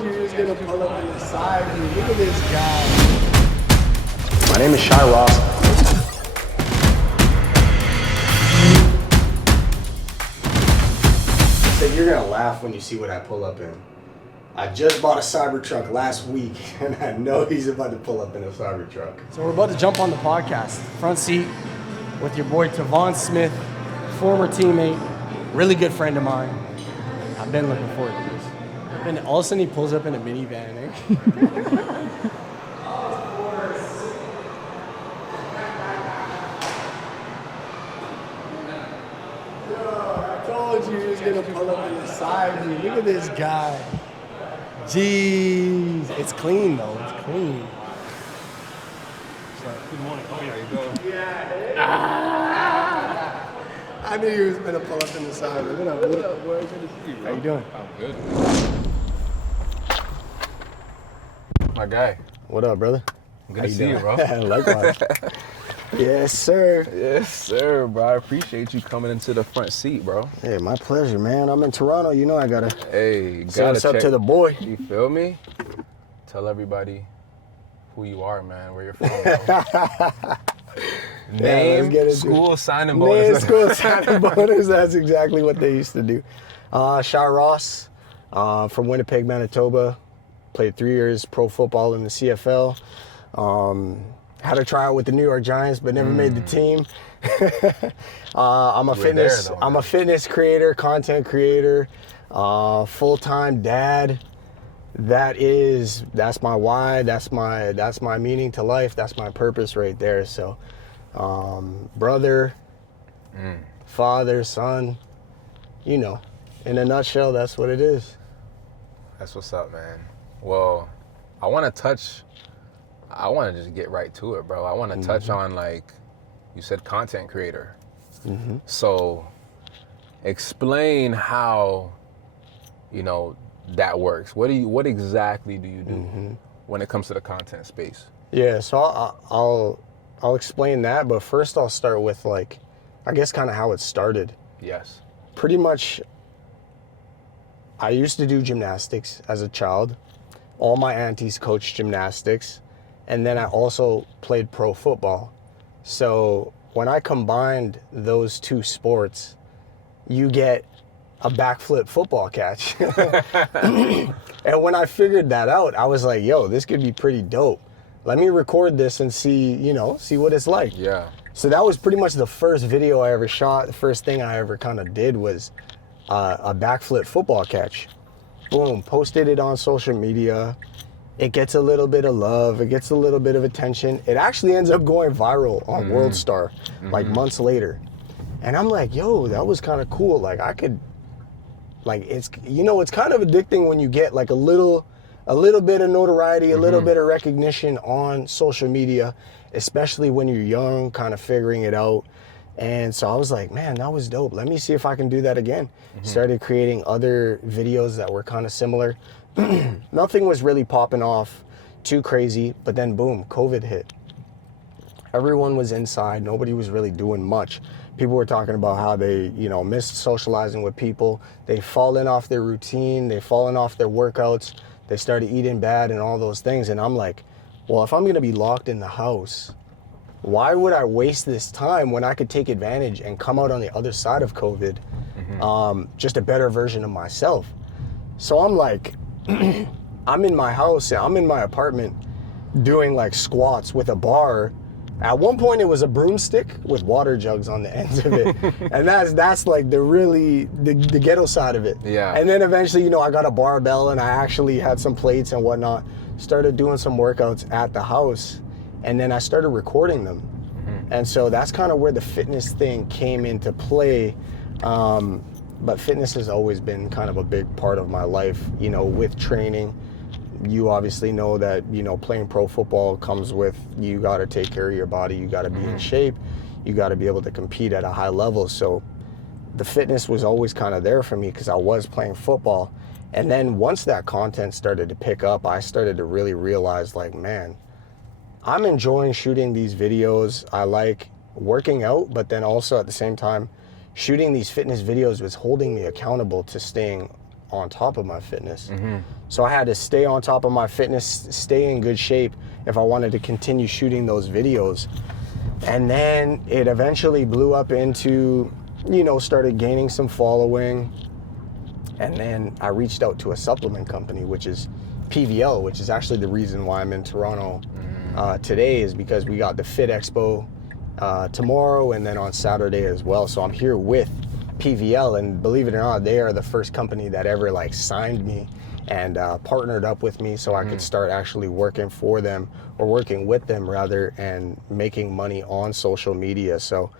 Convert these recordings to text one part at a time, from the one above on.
you he was gonna pull up on the side view. Look at this guy. My name is Shai Ross. So you're gonna laugh when you see what I pull up in. I just bought a Cybertruck last week, and I know he's about to pull up in a Cybertruck. So we're about to jump on the podcast. Front seat with your boy Tavon Smith, former teammate, really good friend of mine. I've been looking forward to this. And all of a sudden he pulls up in a minivan, eh? I told you he was gonna pull up in the side view. Look at this guy. Jeez. It's clean though. It's clean. Good morning. Oh, yeah, you go. I knew he was gonna pull up in the side. What up, boy? Good to see you, bro. How you doing? I'm good. My guy. What up, brother? Good to see you, bro. Likewise. Yes, sir. Yes, sir, bro. I appreciate you coming into the front seat, bro. Hey, my pleasure, man. I'm in Toronto. You know I gotta Hey, say gotta what's up check. to the boy. You feel me? Tell everybody who you are, man, where you're from, bro. let's get Name, into school, signing Man, bonus. school signing bonus. That's exactly what they used to do. Shai Ross from Winnipeg, Manitoba. Played 3 years pro football in the CFL. Had a tryout with the New York Giants, but never made the team. I'm a fitness creator, content creator, full-time dad. That's my why. That's my meaning to life. That's my purpose right there. So, brother, father, son, you know, in a nutshell, that's what it is. That's what's up, man. Well, I want to just get right to it, bro. I want to touch on, like, you said content creator. So explain how, that works. What exactly do you do when it comes to the content space? Yeah, so I'll explain that, but first I'll start with, like, I guess kind of how it started. Yes. Pretty much, I used to do gymnastics as a child. All my aunties coached gymnastics, and then I also played pro football. So when I combined those two sports, you get a backflip football catch. And when I figured that out, I was like, yo, this could be pretty dope. Let me record this and see what it's like. Yeah. So that was pretty much the first video I ever shot. The first thing I ever kind of did was a backflip football catch. Boom, posted it on social media. It gets a little bit of love. It gets a little bit of attention. It actually ends up going viral on World Star, like months later. And I'm like, yo, that was kind of cool. Like I could, like, it's kind of addicting when you get like a little bit of notoriety, a little bit of recognition on social media, especially when you're young, kind of figuring it out. And so I was like, man, that was dope. Let me see if I can do that again. Started creating other videos that were kind of similar. Nothing was really popping off too crazy, but then boom, COVID hit. Everyone was inside. Nobody was really doing much. People were talking about how they, missed socializing with people. They've fallen off their routine. They've fallen off their workouts. They started eating bad and all those things. And I'm like, well, if I'm going to be locked in the house, why would I waste this time when I could take advantage and come out on the other side of COVID, just a better version of myself? So I'm like, I'm in my house, I'm in my apartment doing like squats with a bar. At one point it was a broomstick with water jugs on the ends of it. And that's like the ghetto side of it. Yeah. And then eventually, I got a barbell and I actually had some plates and whatnot. Started doing some workouts at the house. And then I started recording them. And so that's kind of where the fitness thing came into play. But fitness has always been kind of a big part of my life, with training. You obviously know that, playing pro football comes with, you got to take care of your body. You got to be in shape. You got to be able to compete at a high level. So the fitness was always kind of there for me because I was playing football. And then once that content started to pick up, I started to really realize, like, man, I'm enjoying shooting these videos. I like working out, but then also at the same time, shooting these fitness videos was holding me accountable to staying on top of my fitness. So I had to stay on top of my fitness, stay in good shape if I wanted to continue shooting those videos. And then it eventually blew up into, you know, started gaining some following. And then I reached out to a supplement company, which is PVL, which is actually the reason why I'm in Toronto today, is because we got the Fit Expo tomorrow and then on Saturday as well. So I'm here with PVL, and believe it or not, they are the first company that ever like signed me and partnered up with me so I could start actually working for them, or working with them rather, and making money on social media. So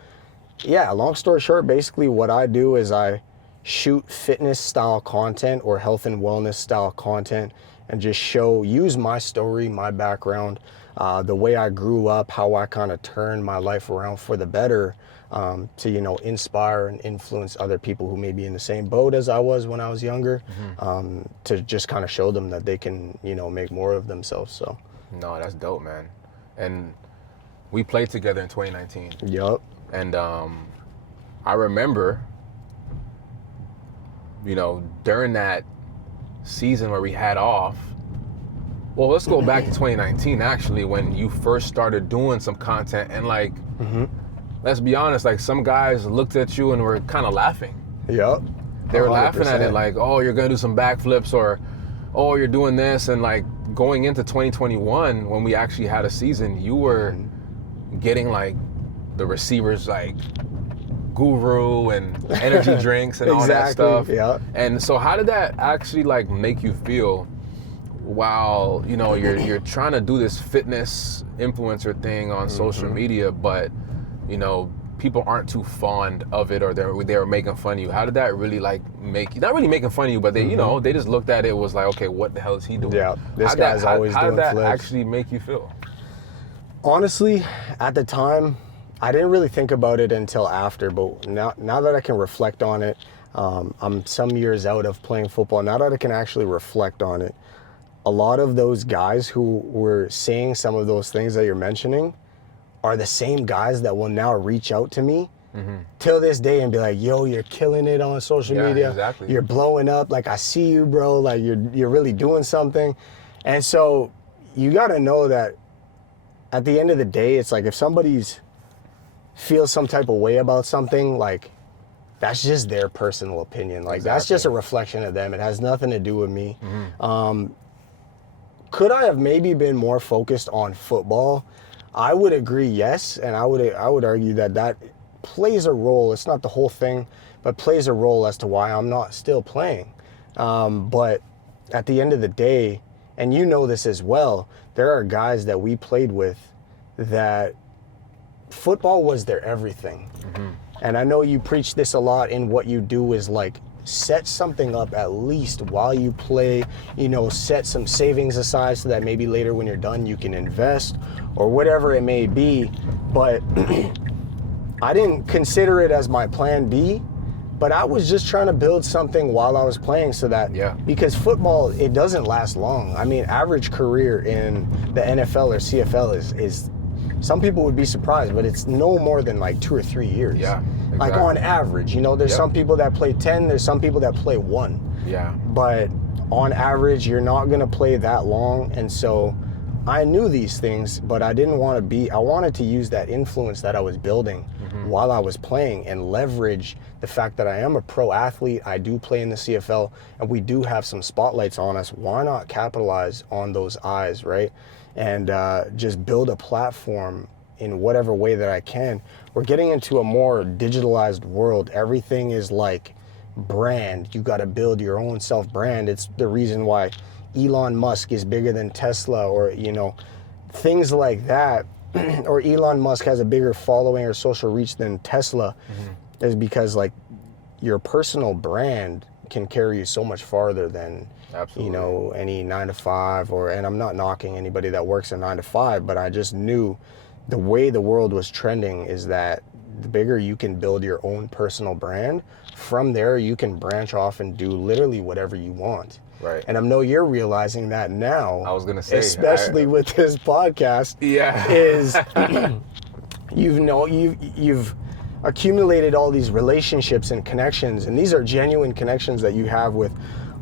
yeah, long story short, basically what I do is I shoot fitness style content or health and wellness style content and just use my story, my background, the way I grew up, how I kind of turned my life around for the better, to, you know, inspire and influence other people who may be in the same boat as I was when I was younger, to just kind of show them that they can, you know, make more of themselves. So. No, that's dope, man. And we played together in 2019. Yup. And I remember, you know, during that season where we had off, well, let's go back to 2019 actually, when you first started doing some content, and like, let's be honest, like some guys looked at you and were kind of laughing. Yep. They were laughing at 100%. it like, oh, you're gonna do some backflips, or oh, you're doing this. And like going into 2021, when we actually had a season, you were getting like the receivers like guru and energy drinks and all that stuff. Yeah. And so how did that actually like make you feel while, you know, you're trying to do this fitness influencer thing on social media, but, you know, people aren't too fond of it, or they were making fun of you? How did that really like make you, not really making fun of you, but they, you know, they just looked at it, was like, okay, what the hell is he doing? Yeah, this guy's always doing flips. How did that actually make you feel? Honestly, at the time, I didn't really think about it until after, but now that I can reflect on it, I'm some years out of playing football. Now that I can actually reflect on it, a lot of those guys who were saying some of those things that you're mentioning are the same guys that will now reach out to me till this day and be like, yo, you're killing it on social media. Exactly. You're blowing up. Like, I see you, bro. Like, you're really doing something. And so you got to know that at the end of the day, it's like if somebody's feels some type of way about something, like, that's just their personal opinion. Like, that's just a reflection of them. It has nothing to do with me. Could I have maybe been more focused on football? I would agree, yes, and I would argue that plays a role. It's not the whole thing, but plays a role as to why I'm not still playing. But at the end of the day, and you know this as well, there are guys that we played with that football was their everything. And I know you preach this a lot in what you do, is like, set something up at least while you play, you know, set some savings aside so that maybe later when you're done you can invest or whatever it may be. But I didn't consider it as my plan B, but I was just trying to build something while I was playing, so that, because football, it doesn't last long. I mean, average career in the NFL or CFL is some people would be surprised, but it's no more than like 2 or 3 years. Yeah, exactly. Like on average, you know, there's some people that play 10, there's some people that play 1. Yeah. But on average, you're not gonna play that long. And so I knew these things, but I didn't want to be, I wanted to use that influence that I was building while I was playing and leverage the fact that I am a pro athlete. I do play in the CFL and we do have some spotlights on us. Why not capitalize on those eyes, right? And just build a platform in whatever way that I can. We're getting into a more digitalized world. Everything is like brand. You got to build your own self-brand. It's the reason why Elon Musk is bigger than Tesla, or, you know, things like that. Or Elon Musk has a bigger following or social reach than Tesla, is because like your personal brand can carry you so much farther than you know, any 9-to-5, and I'm not knocking anybody that works a 9-to-5, but I just knew the way the world was trending is that the bigger you can build your own personal brand, from there you can branch off and do literally whatever you want. Right. And I know you're realizing that now. I was gonna say, especially with this podcast. Yeah. Is you've accumulated all these relationships and connections, and these are genuine connections that you have with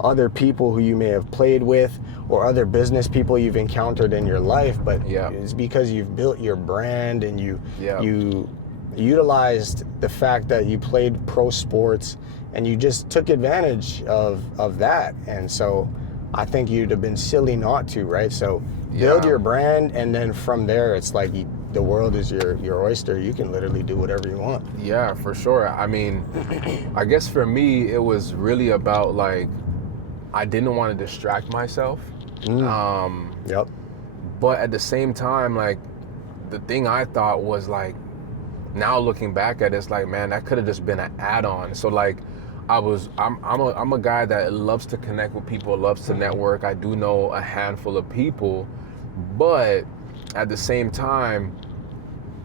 other people who you may have played with or other business people you've encountered in your life, but it's because you've built your brand and you utilized the fact that you played pro sports and you just took advantage of that. And so I think you'd have been silly not to, right? So build your brand, and then from there it's like the world is your oyster. You can literally do whatever you want. Yeah, for sure. I mean, I guess for me it was really about like, I didn't want to distract myself. But at the same time, like, the thing I thought was like, now looking back at it, it's like, man, that could have just been an add-on. So like, I'm a guy that loves to connect with people, loves to network. I do know a handful of people, but at the same time,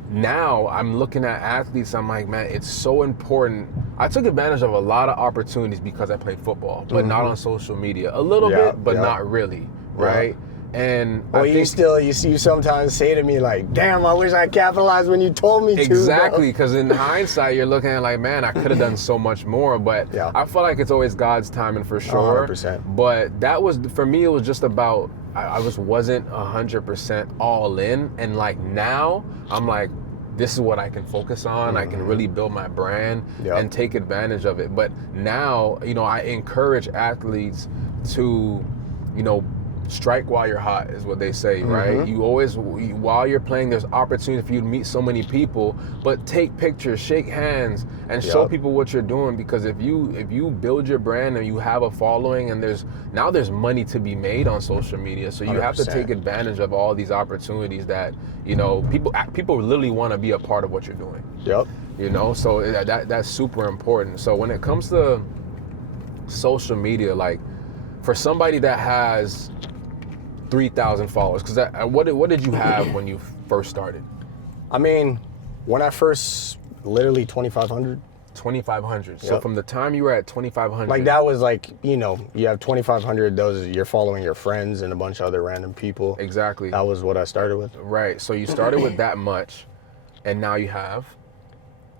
now I'm looking at athletes, I'm like, man, it's so important. I took advantage of a lot of opportunities because I played football, but not on social media. A little bit, but not really, right? And well, you sometimes say to me like, damn, I wish I capitalized when you told me to. Exactly, because in hindsight, you're looking at like, man, I could have done so much more, but I feel like it's always God's timing for sure. 100%. But that was, for me, it was just about, I wasn't 100% all in, and like now, I'm like, this is what I can focus on. I can really build my brand and take advantage of it. But now, I encourage athletes to, strike while you're hot is what they say, right? You always, while you're playing, there's opportunity for you to meet so many people, but take pictures, shake hands, and show people what you're doing. Because if you build your brand and you have a following, and there's money to be made on social media, so you 100%. Have to take advantage of all these opportunities that people literally want to be a part of what you're doing. So that's super important. So when it comes to social media, like, for somebody that has 3,000 followers, because what did you have when you first started? I mean, when I first, literally 2,500. 2,500. So from the time you were at 2,500, like, that was like, you have 2,500. Those, you're following your friends and a bunch of other random people. Exactly. That was what I started with. Right. So you started with that much, and now you have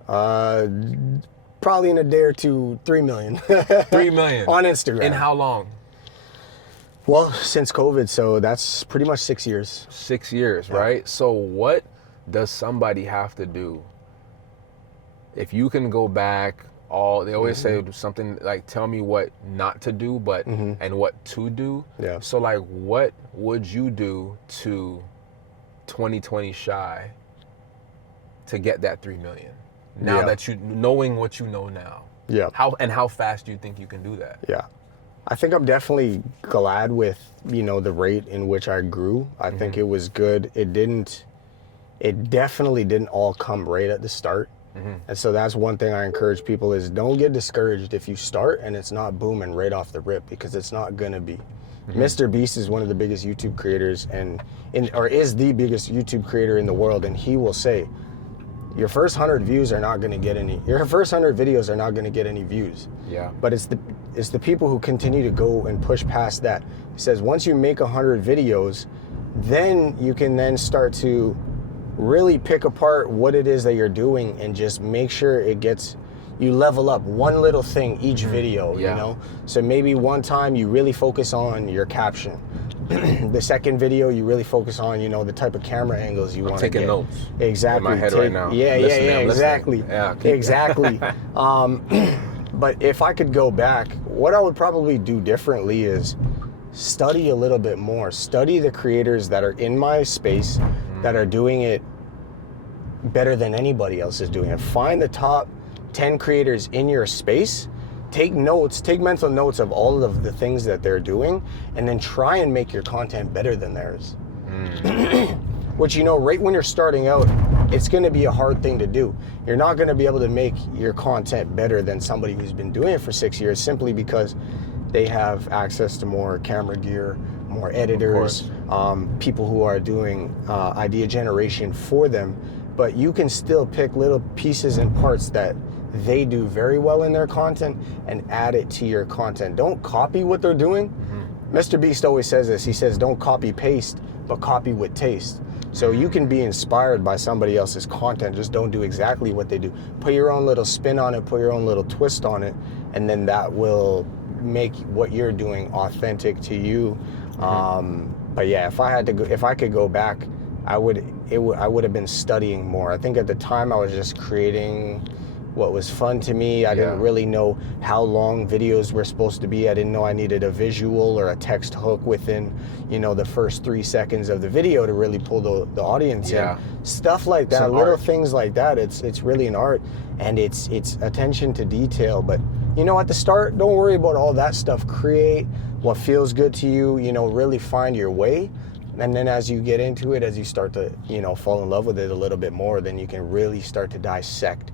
probably in a day or two, 3 million. 3 million on Instagram. In how long? Well, since COVID, so that's pretty much 6 years. 6 years, right? So what does somebody have to do? If you can go back, they always say something like, tell me what not to do, but and what to do. So like, what would you do to 2020 Shai to get that 3 million? Now that knowing what you know now. How fast do you think you can do that? I think I'm definitely glad with, the rate in which I grew. I think it was good. It definitely didn't all come right at the start. And so that's one thing I encourage people is, don't get discouraged if you start and it's not booming right off the rip, because it's not gonna be. Mr. Beast is one of the biggest YouTube creators or is the biggest YouTube creator in the world, and he will say, your first 100 views are not going to get any. Your first 100 videos are not going to get any views. But it's the people who continue to go and push past that. He says once you make 100 videos, then you can then start to really pick apart what it is that you're doing and just make sure you level up one little thing each video. So maybe one time you really focus on your caption. The second video, you really focus on, the type of camera angles you want to get. Taking notes. Exactly. In my head right now. Exactly. Exactly. But if I could go back, what I would probably do differently is study a little bit more. Study the creators that are in my space that are doing it better than anybody else is doing it. Find the top 10 creators in your space. Take mental notes of all of the things that they're doing, and then try and make your content better than theirs. Which, right when you're starting out, it's going to be a hard thing to do. You're not going to be able to make your content better than somebody who's been doing it for 6 years, simply because they have access to more camera gear, more editors, people who are doing idea generation for them. But you can still pick little pieces and parts that they do very well in their content and add it to your content. Don't copy what they're doing. Mr. Beast always says this. He says, don't copy paste, but copy with taste. So you can be inspired by somebody else's content. Just don't do exactly what they do. Put your own little spin on it, put your own little twist on it, and then that will make what you're doing authentic to you. But yeah, if I could go back, I would have been studying more. I think at the time I was just creating what was fun to me. I didn't really know how long videos were supposed to be. I didn't know I needed a visual or a text hook within, the first 3 seconds of the video to really pull the audience in. Stuff like that, little things like that. It's really an art, and it's attention to detail. But at the start, don't worry about all that stuff. Create what feels good to you. Really find your way. And then as you get into it, as you start to, fall in love with it a little bit more, then you can really start to dissect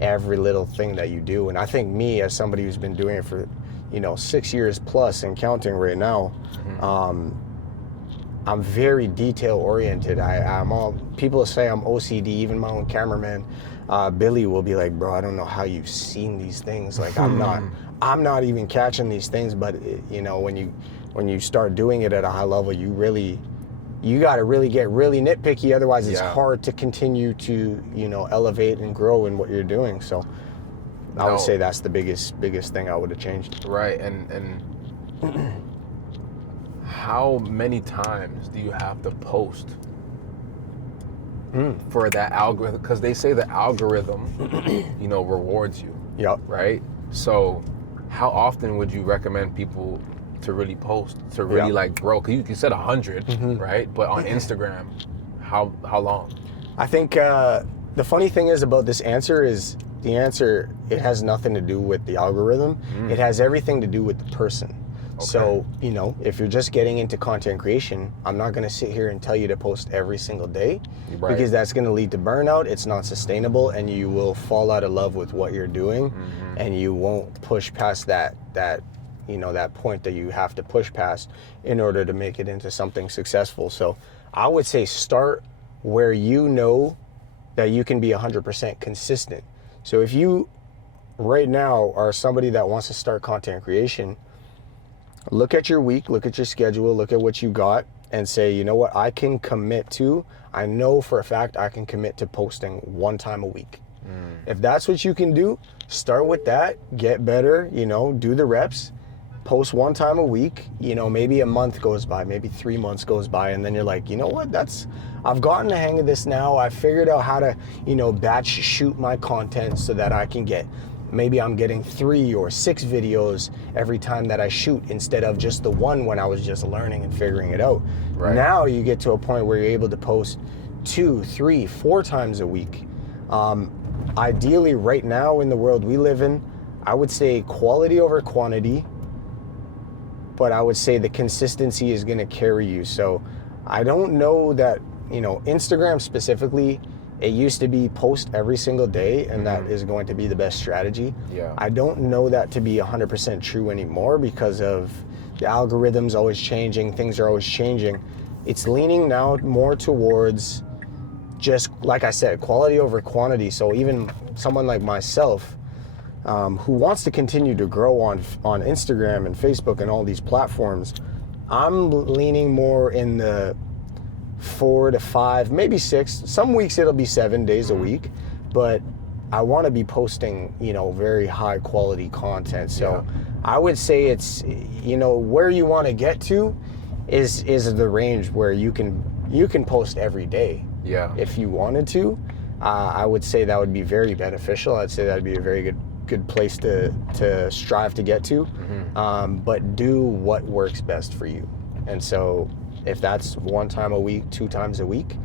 every little thing that you do. And I think me, as somebody who's been doing it for 6 years plus and counting right now, I'm very detail oriented. People say I'm OCD. Even my own cameraman Billy will be like, bro, I don't know how you've seen these things. Like I'm not even catching these things. But when you start doing it at a high level, you got to really get really nitpicky. Otherwise, it's hard to continue to, elevate and grow in what you're doing. So I would say that's the biggest thing I would have changed. Right. And how many times do you have to post for that algorithm? Because they say the algorithm, rewards you. Yep. Right. So how often would you recommend people to really post, to really grow? Cause you said 100, right? But on Instagram, how long? I think the funny thing is about this answer is it has nothing to do with the algorithm. It has everything to do with the person. Okay. So, if you're just getting into content creation, I'm not going to sit here and tell you to post every single day because that's going to lead to burnout. It's not sustainable, and you will fall out of love with what you're doing, and you won't push past that point that you have to push past in order to make it into something successful. So I would say start where you know that you can be 100% consistent. So if you right now are somebody that wants to start content creation, look at your week, look at your schedule, look at what you got, and say, you know what, I know for a fact I can commit to posting 1 time a week. If that's what you can do, start with that, get better, do the reps. Post 1 time a week, maybe a month goes by, maybe 3 months goes by, and then you're like, you know what, I've gotten the hang of this now. I figured out how to, batch shoot my content so that I can maybe I'm getting 3 or 6 videos every time that I shoot instead of just the 1 when I was just learning and figuring it out. Right. Now you get to a point where you're able to post 2, 3, 4 times a week. Ideally, right now in the world we live in, I would say quality over quantity, but I would say the consistency is going to carry you. So I don't know that, Instagram specifically, it used to be post every single day, and that is going to be the best strategy. Yeah. I don't know that to be 100% true anymore because of the algorithms always changing, things are always changing. It's leaning now more towards just, like I said, quality over quantity. So even someone like myself, who wants to continue to grow on Instagram and Facebook and all these platforms, I'm leaning more in the 4 to 5, maybe 6. Some weeks it'll be 7 days a week, but I want to be posting, very high quality content. So I would say it's, where you want to get to is the range where you can post every day. Yeah. If you wanted to, I would say that would be very beneficial. I'd say that'd be a very good place to strive to get to, but do what works best for you. And so if that's 1 time a week, 2 times a week,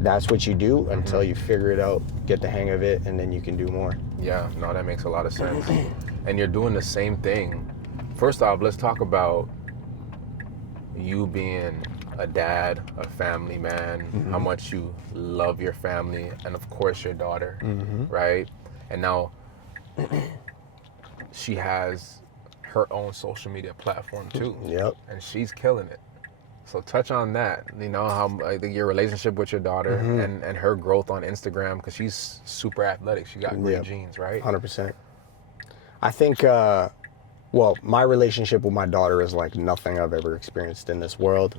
that's what you do until you figure it out, get the hang of it, and then you can do more. Yeah, no, that makes a lot of sense. And you're doing the same thing. First off, let's talk about you being a dad, a family man, how much you love your family, and of course your daughter, right? And now she has her own social media platform too. Yep. And she's killing it. So touch on that, how your relationship with your daughter and her growth on Instagram, because she's super athletic. She got great genes, right? 100%. I think, my relationship with my daughter is like nothing I've ever experienced in this world.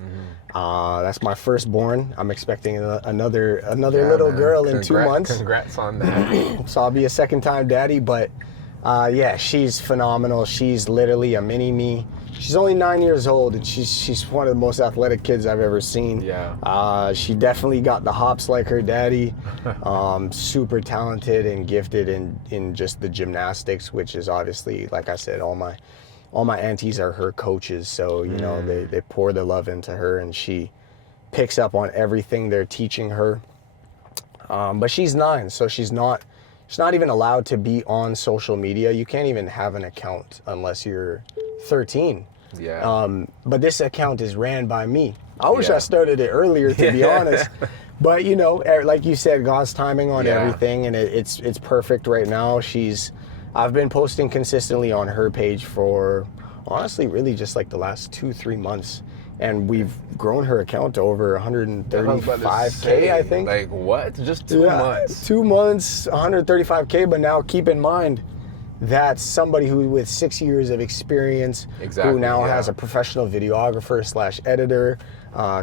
That's my firstborn. I'm expecting another little girl in 2 months. Congrats on that. So I'll be a second-time daddy, but Yeah, she's phenomenal. She's literally a mini me. She's only 9 years old, and she's one of the most athletic kids I've ever seen. Yeah. She definitely got the hops like her daddy. Super talented and gifted in just the gymnastics, which is obviously, like I said, all my aunties are her coaches. So, you know, they pour their love into her, and she picks up on everything they're teaching her. But she's 9, so she's not even allowed to be on social media. You can't even have an account unless you're 13. Yeah. But this account is ran by me. I wish Yeah. I started it earlier, to be honest. But you know, like you said, God's timing on Yeah. everything, and it's perfect right now. I've been posting consistently on her page for honestly, really just like the last 2-3 months. And we've grown her account to over 135K, I think. Like what? Just 2 months. 2 months, 135K. But now keep in mind, that's somebody who with 6 years of experience, Exactly, who now yeah. has a professional videographer / editor,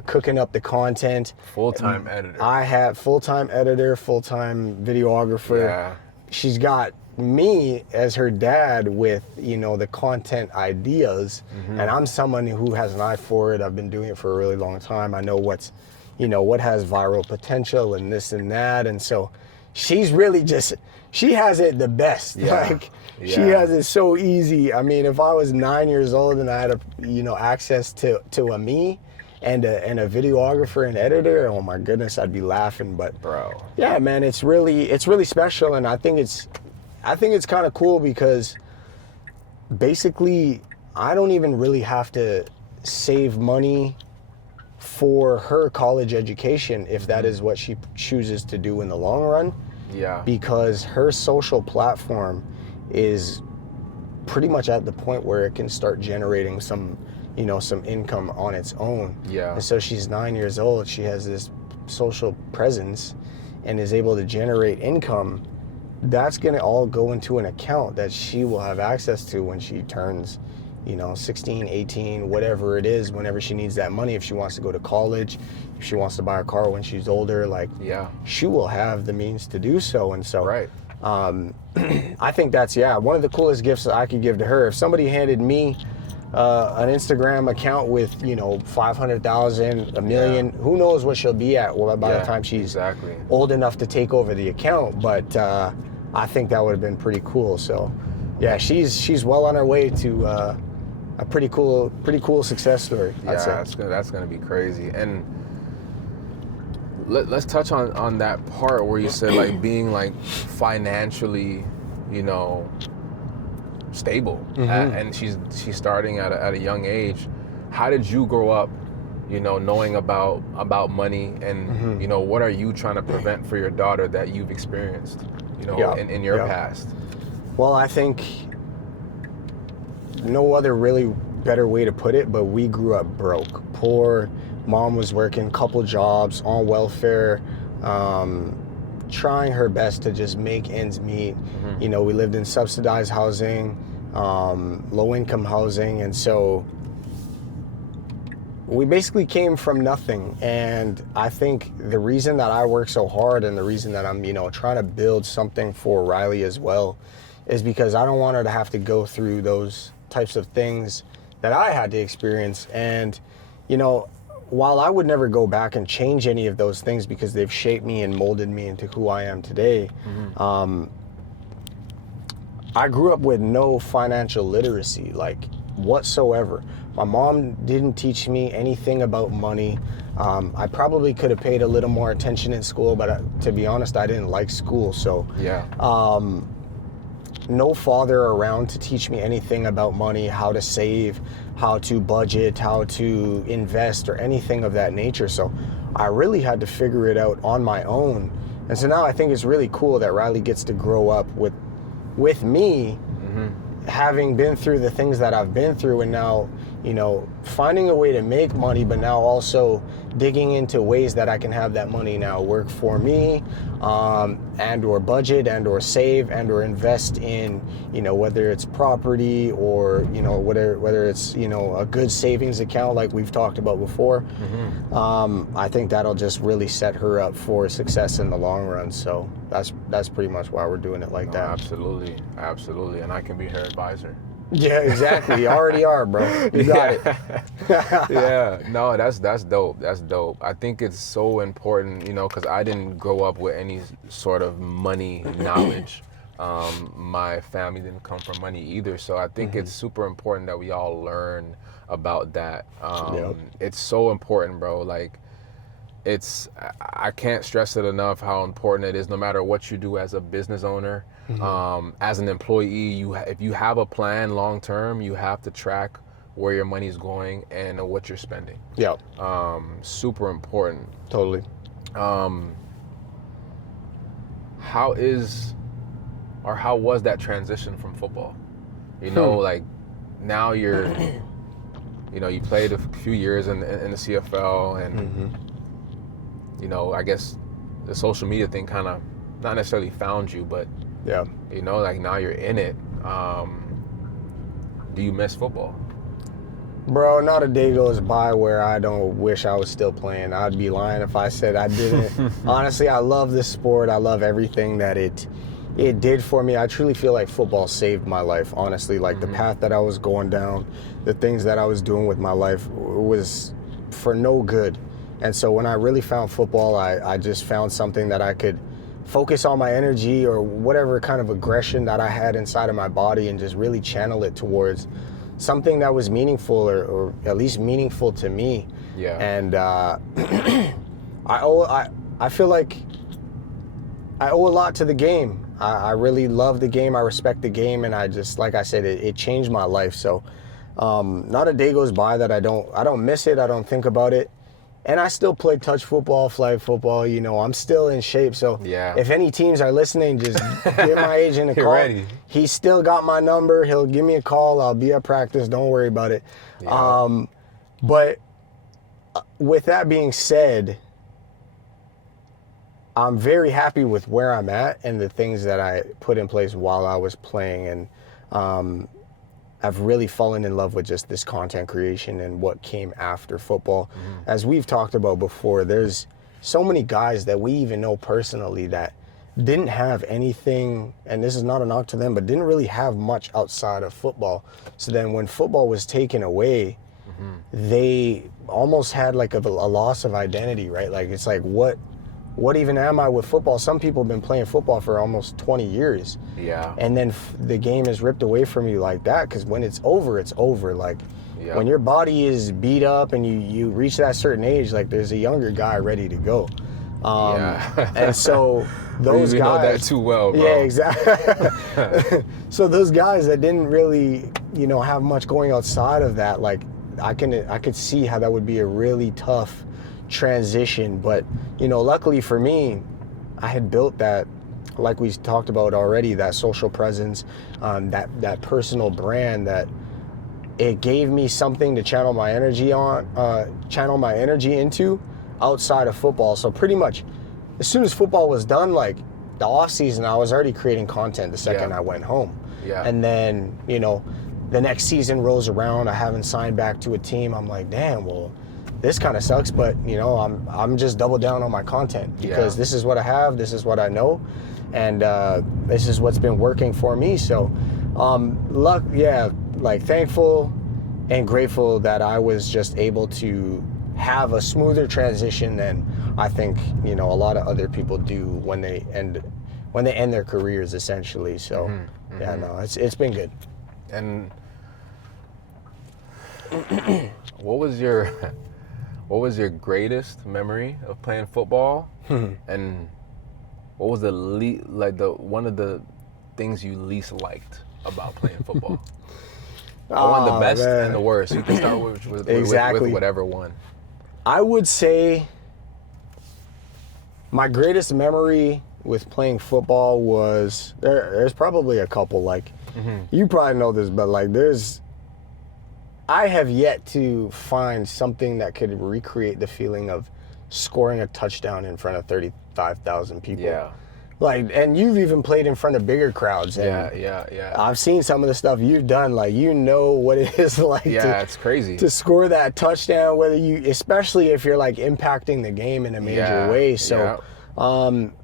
cooking up the content. Full-time editor. I have full-time editor, full-time videographer. Yeah. She's got me as her dad with, you know, the content ideas, and I'm someone who has an eye for it. I've been doing it for a really long time. I know what has viral potential and this and that, and so she's really she has it the best. Yeah. Like she Yeah. has it so easy. I mean, if I was 9 years old and I had access to a me and a videographer and editor, oh my goodness, I'd be laughing. But Bro. yeah, man, it's really special, and I think it's kind of cool because basically I don't even really have to save money for her college education if that is what she chooses to do in the long run, Yeah. because her social platform is pretty much at the point where it can start generating some income on its own. Yeah. And so she's 9 years old. She has this social presence and is able to generate income. That's going to all go into an account that she will have access to when she turns, 16, 18, whatever it is, whenever she needs that money. If she wants to go to college, if she wants to buy a car when she's older, Yeah. she will have the means to do so. And so Right. I think that's, one of the coolest gifts that I could give to her. If somebody handed me an Instagram account with, 500,000, $1 million, who knows what she'll be at by the time she's exactly. old enough to take over the account. But I think that would have been pretty cool. So yeah, she's well on her way to a pretty cool success story. I'd say. Yeah, that's gonna be crazy. And let's touch on that part where you said like being like financially, stable, and she's starting at a young age. How did you grow up, knowing about money, and what are you trying to prevent for your daughter that you've experienced, in your past? Well, I think no other really better way to put it, but we grew up broke, poor. Mom was working couple jobs on welfare, trying her best to just make ends meet. We lived in subsidized housing, low-income housing, and so we basically came from nothing. And I think the reason that I work so hard and the reason that I'm, trying to build something for Riley as well is because I don't want her to have to go through those types of things that I had to experience. And, while I would never go back and change any of those things because they've shaped me and molded me into who I am today, I grew up with no financial literacy, whatsoever. My mom didn't teach me anything about money. I probably could have paid a little more attention in school, but to be honest, I didn't like school. So no father around to teach me anything about money, how to save, how to budget, how to invest, or anything of that nature. So I really had to figure it out on my own. And so now I think it's really cool that Riley gets to grow up with me, having been through the things that I've been through, and now, finding a way to make money, but now also digging into ways that I can have that money now work for me, and or budget and or save and or invest in, whether it's property or, whether it's, a good savings account like we've talked about before. I think that'll just really set her up for success in the long run. So that's pretty much why we're doing it like that. Absolutely. And I can be her advisor. Yeah, exactly. You already are, bro. You got it. Yeah, no, that's dope. That's dope. I think it's so important, because I didn't grow up with any sort of money knowledge. My family didn't come from money either, so I think it's super important that we all learn about that. It's so important, bro. Like, I can't stress it enough how important it is, no matter what you do as a business owner. As an employee, if you have a plan long term, you have to track where your money's going and what you're spending. Yeah. Super important. Totally. How was that transition from football? Like now you're, you played a few years in the CFL, and I guess the social media thing kind of not necessarily found you, but yeah, like now you're in it. Do you miss football? Bro, not a day goes by where I don't wish I was still playing. I'd be lying if I said I didn't. Honestly, I love this sport. I love everything that it did for me. I truly feel like football saved my life, honestly. Like the path that I was going down, the things that I was doing with my life was for no good. And so when I really found football, I just found something that I could focus on my energy or whatever kind of aggression that I had inside of my body and just really channel it towards something that was meaningful or at least meaningful to me. Yeah. And I feel like I owe a lot to the game. I really love the game. I respect the game. And I just, like I said, it changed my life. So not a day goes by that I don't miss it. I don't think about it. And I still play touch football, flag football. I'm still in shape. So if any teams are listening, just give my agent a call. Ready. He's still got my number. He'll give me a call. I'll be at practice. Don't worry about it. Yeah. But with that being said, I'm very happy with where I'm at and the things that I put in place while I was playing. And I've really fallen in love with just this content creation and what came after football. As we've talked about before, there's so many guys that we even know personally that didn't have anything, and this is not a knock to them, but didn't really have much outside of football. So then when football was taken away, they almost had like a loss of identity, right? Like, it's like, what even am I with football? Some people have been playing football for almost 20 years. Yeah. And then the game is ripped away from you like that, because when it's over, it's over. Like, when your body is beat up and you reach that certain age, like, there's a younger guy ready to go. And so those you guys know that too well, bro. Yeah, exactly. So those guys that didn't really, have much going outside of that, like, I could see how that would be a really tough transition. But luckily for me, I had built that, like we talked about already, that social presence, that personal brand, that it gave me something to channel my energy into outside of football. So pretty much as soon as football was done, like the off season, I was already creating content the second I went home. And then the next season rolls around, I haven't signed back to a team. I'm like, damn, well, this kind of sucks, but I'm just double down on my content because this is what I have, this is what I know, and this is what's been working for me. So thankful and grateful that I was just able to have a smoother transition than I think a lot of other people do when they end their careers, essentially. So it's been good. And what was your greatest memory of playing football? And what was one of the things you least liked about playing football? I want the best and the worst. You can start with whatever one. I would say my greatest memory with playing football was, there's probably a couple, like, you probably know this, but like I have yet to find something that could recreate the feeling of scoring a touchdown in front of 35,000 people. Yeah. Like, and you've even played in front of bigger crowds. And Yeah. I've seen some of the stuff you've done. Like, you know what it is like It's crazy. to score that touchdown, whether you, especially if you're like impacting the game in a major way. So, wasn't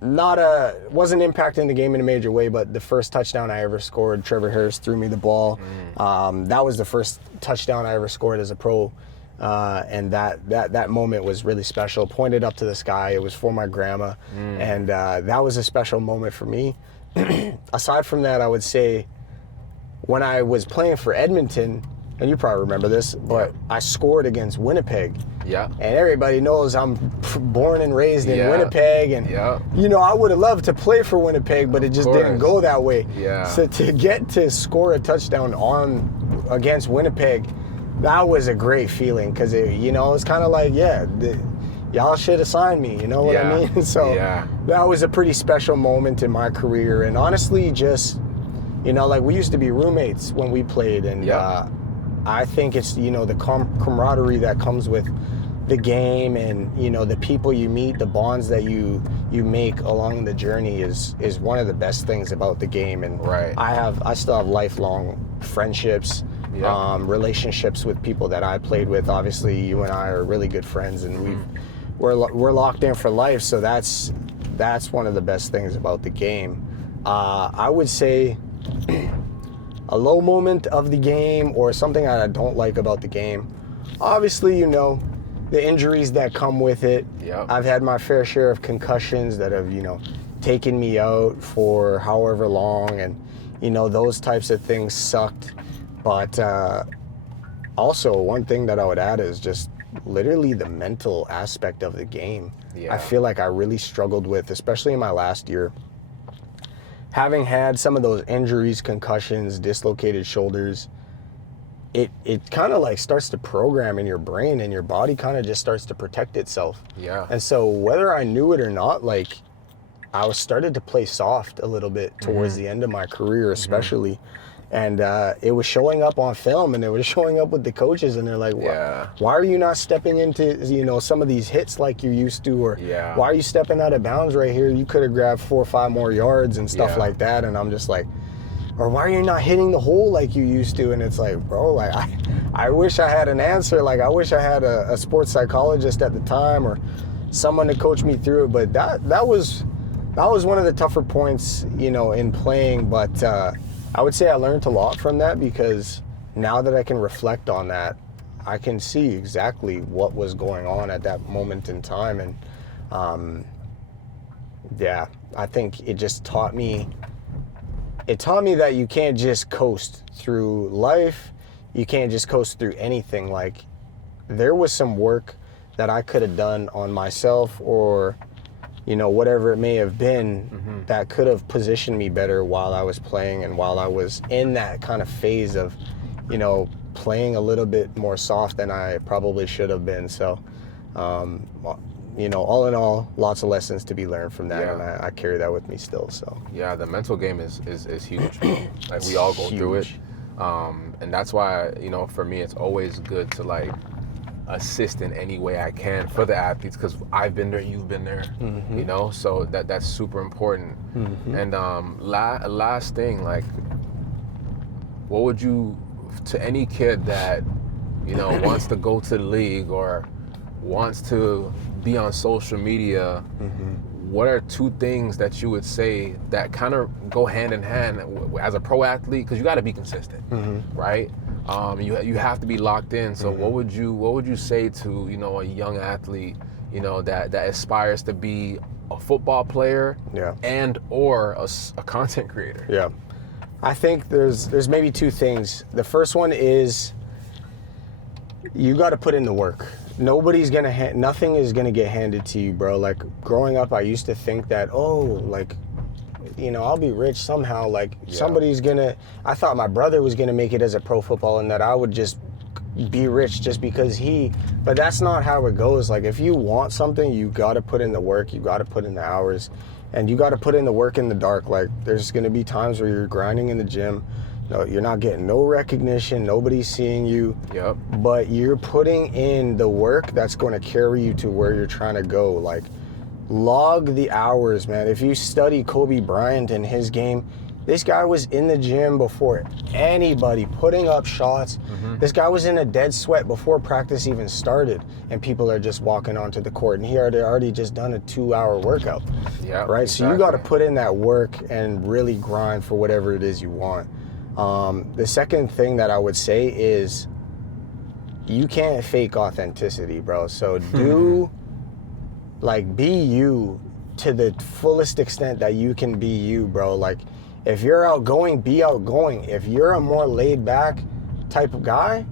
impacting the game in a major way, but the first touchdown I ever scored, Trevor Harris threw me the ball. That was the first touchdown I ever scored as a pro. And that moment was really special. Pointed up to the sky. It was for my grandma. And that was a special moment for me. Aside from that, I would say when I was playing for Edmonton, and you probably remember this, but I scored against Winnipeg. Yeah. And everybody knows I'm born and raised in Winnipeg. And, you know, I would have loved to play for Winnipeg, but it just didn't go that way. Yeah. So to get to score a touchdown against Winnipeg, that was a great feeling because, you know, it's kind of like, y'all should have signed me, you know what I mean? So that was a pretty special moment in my career. And honestly, just, you know, like we used to be roommates when we played. And I think it's, you know, the camaraderie that comes with the game and, you know, the people you meet, the bonds that you make along the journey is one of the best things about the game. And I still have lifelong friendships, relationships with people that I played with. Obviously, you and I are really good friends, and we're locked in for life. So that's one of the best things about the game. I would say a low moment of the game or something that I don't like about the game. Obviously, you know, the injuries that come with it. I've had my fair share of concussions that have, you know, taken me out for however long, and, you know, those types of things sucked. But also, one thing that I would add is just literally the mental aspect of the game. I feel like I really struggled with, especially in my last year, having had some of those injuries, concussions, dislocated shoulders. It kind of like starts to program in your brain, and your body kind of just starts to protect itself. And so whether I knew it or not, like, I was started to play soft a little bit towards the end of my career, especially. And it was showing up on film, and it was showing up with the coaches, and they're like, why are you not stepping into, you know, some of these hits like you used to, or why are you stepping out of bounds right here? You could have grabbed 4 or 5 more yards and stuff like that. And I'm just like, or why are you not hitting the hole like you used to? And it's like, bro, like, I wish I had an answer. Like, I wish I had a sports psychologist at the time or someone to coach me through it. But that was one of the tougher points, you know, in playing. But I would say I learned a lot from that, because now that I can reflect on that, I can see exactly what was going on at that moment in time. And I think it just taught me that you can't just coast through life. You can't just coast through anything. Like, there was some work that I could have done on myself, or, you know, whatever it may have been, that could have positioned me better while I was playing and while I was in that kind of phase of, you know, playing a little bit more soft than I probably should have been. So, you know, all in all, lots of lessons to be learned from that, and I carry that with me still. So the mental game is huge, bro. Like, we all go through it, and that's why, you know, for me, it's always good to, like, assist in any way I can for the athletes, because I've been there, you've been there, you know, so that's super important. And last thing, like, what would you, to any kid that, you know, wants to go to the league or wants to be on social media, what are 2 things that you would say that kind of go hand in hand as a pro athlete? Because you got to be consistent, right? You have to be locked in. So what would you say to, you know, a young athlete, you know, that aspires to be a football player and or a content creator? I think there's maybe 2 things. The first one is you got to put in the work. Nothing is gonna get handed to you, bro. Like, growing up, I used to think that, like, you know, I'll be rich somehow. Like, I thought my brother was gonna make it as a pro footballer, and that I would just be rich just because but that's not how it goes. Like, if you want something, you gotta put in the work, you gotta put in the hours, and you gotta put in the work in the dark. Like, there's gonna be times where you're grinding in the gym, No, you're not getting no recognition. Nobody's seeing you. Yep. But you're putting in the work that's going to carry you to where you're trying to go. Like, log the hours, man. If you study Kobe Bryant and his game, this guy was in the gym before anybody, putting up shots. This guy was in a dead sweat before practice even started, and people are just walking onto the court, and he had already just done a 2-hour workout. Yeah. Right? Exactly. So you got to put in that work and really grind for whatever it is you want. The second thing that I would say is you can't fake authenticity, bro. So do, like, be you to the fullest extent that you can be you, bro. Like, if you're outgoing, be outgoing. If you're a more laid back type of guy,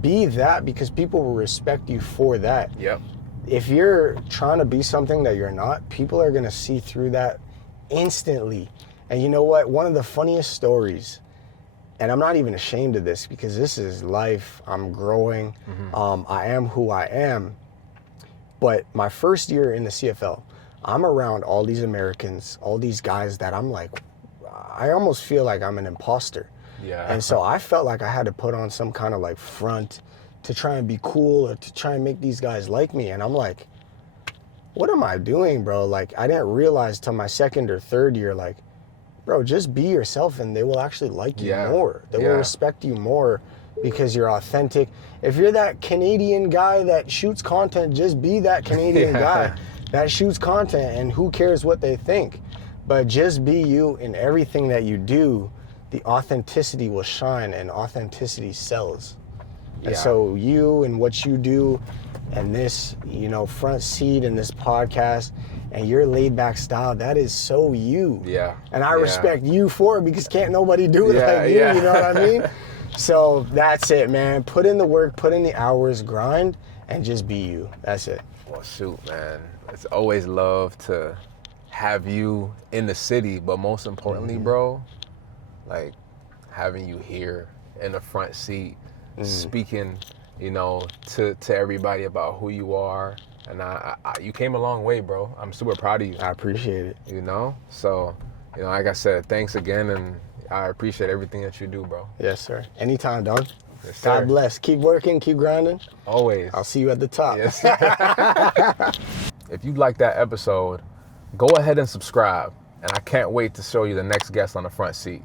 be that, because people will respect you for that. Yep. If you're trying to be something that you're not, people are going to see through that instantly. And you know what? One of the funniest stories, and I'm not even ashamed of this because this is life. I'm growing. I am who I am. But my first year in the CFL, I'm around all these Americans, all these guys that I'm like, I almost feel like I'm an imposter. Yeah. And so I felt like I had to put on some kind of like front to try and be cool or to try and make these guys like me. And I'm like, what am I doing, bro? Like, I didn't realize till my second or third year, like, bro, just be yourself and they will actually like you more. They will respect you more because you're authentic. If you're that Canadian guy that shoots content, just be that Canadian guy that shoots content, and who cares what they think. But just be you in everything that you do. The authenticity will shine, and authenticity sells. And so you and what you do, and this, you know, front seat in this podcast, and your laid back style, that is so you. Yeah. And I respect you for it, because can't nobody do it like you, you know what I mean? So that's it, man. Put in the work, put in the hours, grind, and just be you. That's it. Well, shoot, man. It's always love to have you in the city, but most importantly, bro, like, having you here in the front seat, speaking, you know, to everybody about who you are. And I you came a long way, bro. I'm super proud of you. I appreciate it. You know? So, you know, like I said, thanks again, and I appreciate everything that you do, bro. Yes, sir. Anytime, dog. Yes, sir. God bless. Keep working, keep grinding. Always. I'll see you at the top. Yes, sir. If you liked that episode, go ahead and subscribe. And I can't wait to show you the next guest on the front seat.